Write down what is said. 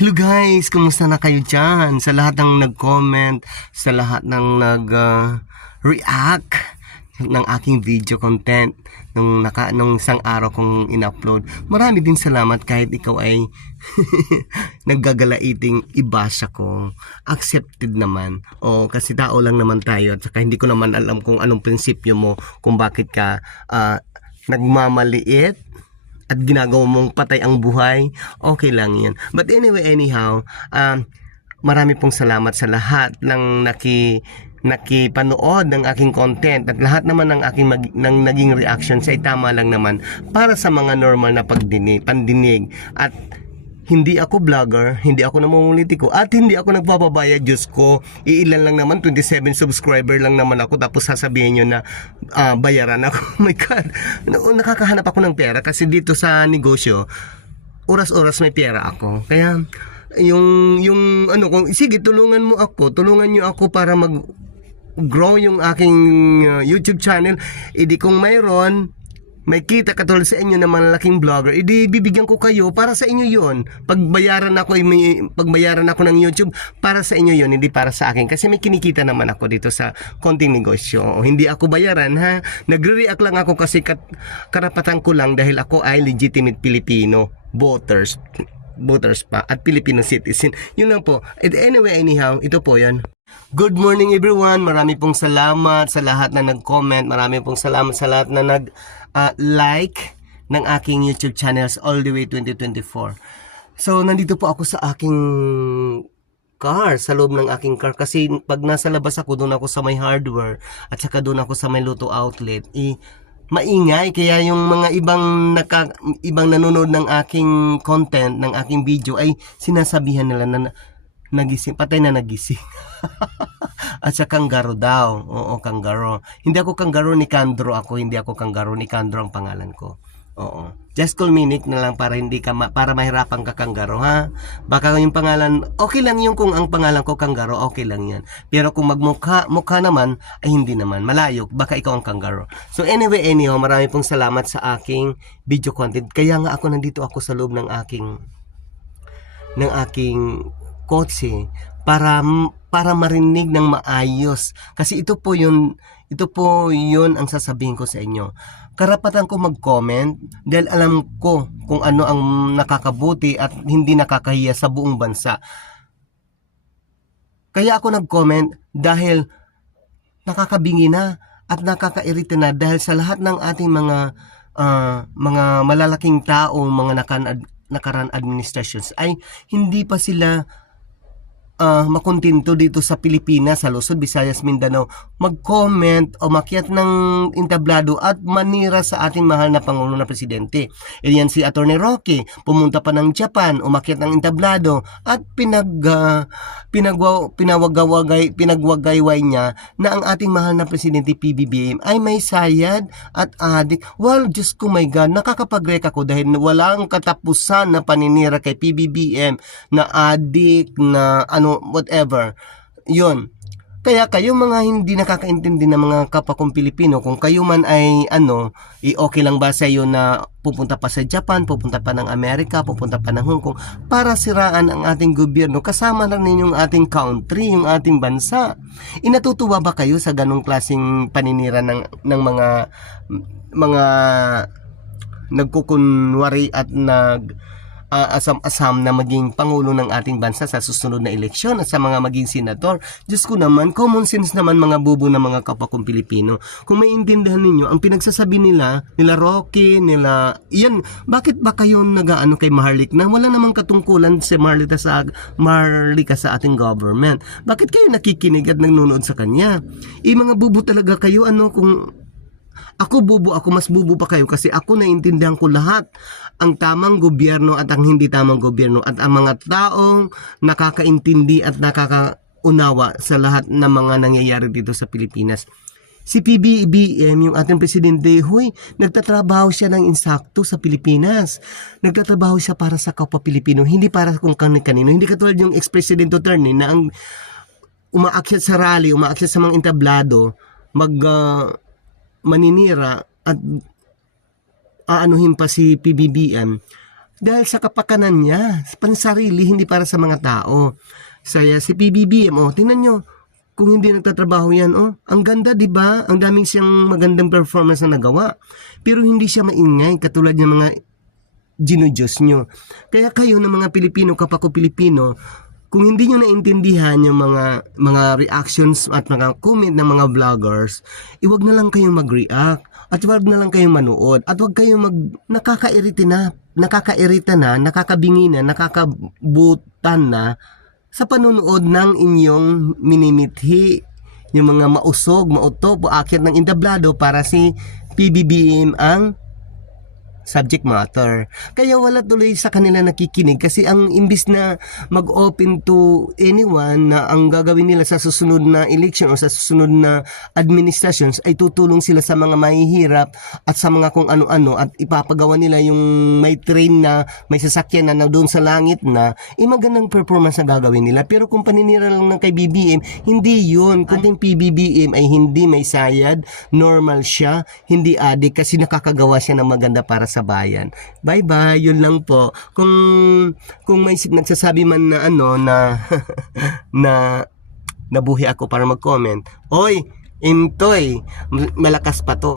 Hello guys, kumusta na kayo dyan? Sa lahat ng nag-comment, sa lahat ng nag-react ng aking video content nung isang araw kong in-upload. Marami din salamat kahit ikaw ay naggagalaiting ibasa ko. Accepted naman. O kasi tao lang naman tayo at saka hindi ko naman alam kung anong prinsipyo mo kung bakit ka nagmamaliit at ginagawa mong patay ang buhay, okay lang yan. But anyway, anyhow, marami pong salamat sa lahat ng nakipanood ng aking content at lahat naman ng aking naging reactions ay tama lang naman para sa mga normal na pandinig. At hindi ako vlogger, hindi ako namumulitiko, at hindi ako nagpapabayad. Diyos ko, iilan lang naman, 27 subscriber lang naman ako, tapos sasabihin nyo na bayaran ako. Oh my God, nakakahanap ako ng pera kasi dito sa negosyo, oras-oras may pera ako. Kaya, kung sige, tulungan nyo ako para grow yung aking YouTube channel. Idi kung mayroon, may kita katulad sa inyo na malalaking vlogger, bibigyan ko kayo para sa inyo yon. Pagbayaran ako ng YouTube, para sa inyo yon, hindi para sa akin. Kasi may kinikita naman ako dito sa konting negosyo. Hindi ako bayaran, ha? Nagre-react lang ako kasi karapatan ko lang dahil ako ay legitimate Filipino voters pa at Filipino citizen. Yun lang po. Anyway, anyhow, ito po yan. Good morning everyone. Marami pong salamat sa lahat na nag-comment. Marami pong salamat sa lahat na nag-like ng aking YouTube channels all the way 2024. So, nandito po ako sa aking car, sa loob ng aking car. Kasi pag nasa labas ako, doon ako sa may hardware at saka doon ako sa may luto outlet. Maingay, kaya yung mga ibang nanonood ng aking content, ng aking video ay sinasabihan nila na nagising, patay na nagising. At sa kanggaro daw. Oo, kanggaro. Hindi ako kanggaro ni Kandro ako, hindi ako kanggaro ni Kandro ang pangalan ko. Oo. Just call me Nick na lang para para mahirapan ka kanggaro, ha? Baka yung pangalan, okay lang yung kung ang pangalan ko kanggaro, okay lang yan. Pero kung mukha naman, ay hindi naman. Malayo, baka ikaw ang kanggaro. So anyway, anyhow, marami pong salamat sa aking video content. Kaya nga nandito ako sa loob ng aking kotse para marinig ng maayos. Kasi ito po yun ang sasabihin ko sa inyo. Karapatan ko mag-comment dahil alam ko kung ano ang nakakabuti at hindi nakakahiya sa buong bansa. Kaya ako nag-comment dahil nakakabingi na at nakakairita na dahil sa lahat ng ating mga malalaking tao, mga nakaraan administrations ay hindi pa sila makontento dito sa Pilipinas, sa Luzon, Visayas, Mindanao, mag-comment o makiat ng entablado at manira sa ating mahal na Pangulo na Presidente. Yan si Atty. Roque, pumunta pa ng Japan, umakyat ng entablado at pinagwagayway niya na ang ating mahal na Presidente PBBM ay may sayad at adik. Well, Diyos ko, my God, nakakapagrek ako dahil walang katapusan na paninira kay PBBM na adik, na whatever. Yun. Kaya kayo mga hindi nakakaintindi ng mga kapwa kong Pilipino, kung kayo man ay okay lang ba sa iyo na pupunta pa sa Japan, pupunta pa ng Amerika, pupunta pa ng Hong Kong para siraan ang ating gobyerno, kasama na ninyong ating country, yung ating bansa. Inatutuwa ba kayo sa ganong klaseng paninira ng mga nagkukunwari at asam-asam na maging pangulo ng ating bansa sa susunod na eleksyon at sa mga maging senador? Diyos ko naman, common sense naman mga bubo na mga kapwa kong Pilipino. Kung maintindihan ninyo, ang pinagsasabi nila Rocky, yan, bakit ba kayo nagaano kay Maharlika na wala namang katungkulan si Maharlika sa ating government? Bakit kayo nakikinig at nanonood sa kanya? Mga bubo talaga kayo, kung ako bubo, mas bubo pa kayo kasi ako naintindihan ko lahat ang tamang gobyerno at ang hindi tamang gobyerno at ang mga taong nakakaintindi at nakakaunawa sa lahat ng mga nangyayari dito sa Pilipinas. Si PBBM, yung ating presidente, nagtatrabaho siya ng insakto sa Pilipinas. Nagtatrabaho siya para sa kapwa Pilipino, hindi para kung kanino. Hindi katulad yung ex-president Duterte na ang umaakyat sa rally, umaakyat sa mga entablado, maninira at aanuhin pa si PBBM dahil sa kapakanan niya, pansarili, hindi para sa mga tao. Saya si PBBM, tingnan nyo, kung hindi nagtatrabaho yan, ang ganda, di ba? Ang daming siyang magandang performance na nagawa. Pero hindi siya maingay, katulad ng mga ginudyos nyo. Kaya kayo ng mga Pilipino, kapako Pilipino, kung hindi nyo naintindihan yung mga reactions at mga comment ng mga vloggers, iwag na lang kayong mag-react at wag na lang kayong manood at wag kayong nakakairita na, nakakabingi na, nakakabutan na sa panonood ng inyong minimithi, yung mga mausog, mautok, aakyat ng indablado para si PBBM ang subject matter. Kaya wala tuloy sa kanila nakikinig kasi ang imbis na mag-open to anyone na ang gagawin nila sa susunod na election o sa susunod na administrations ay tutulong sila sa mga mahihirap at sa mga kung ano-ano at ipapagawa nila yung may train na, may sasakyan na doon sa langit na, magandang performance na gagawin nila. Pero kung paninira lang ng kay BBM, hindi yun. Kung yung PBBM ay hindi may sayad, normal siya, hindi adik kasi nakakagawa siya ng maganda para sa bayan. Bye-bye, yun lang po. Kung may nagsasabi man na na nabuhi ako para mag-comment, oy, intoy, malakas pa to.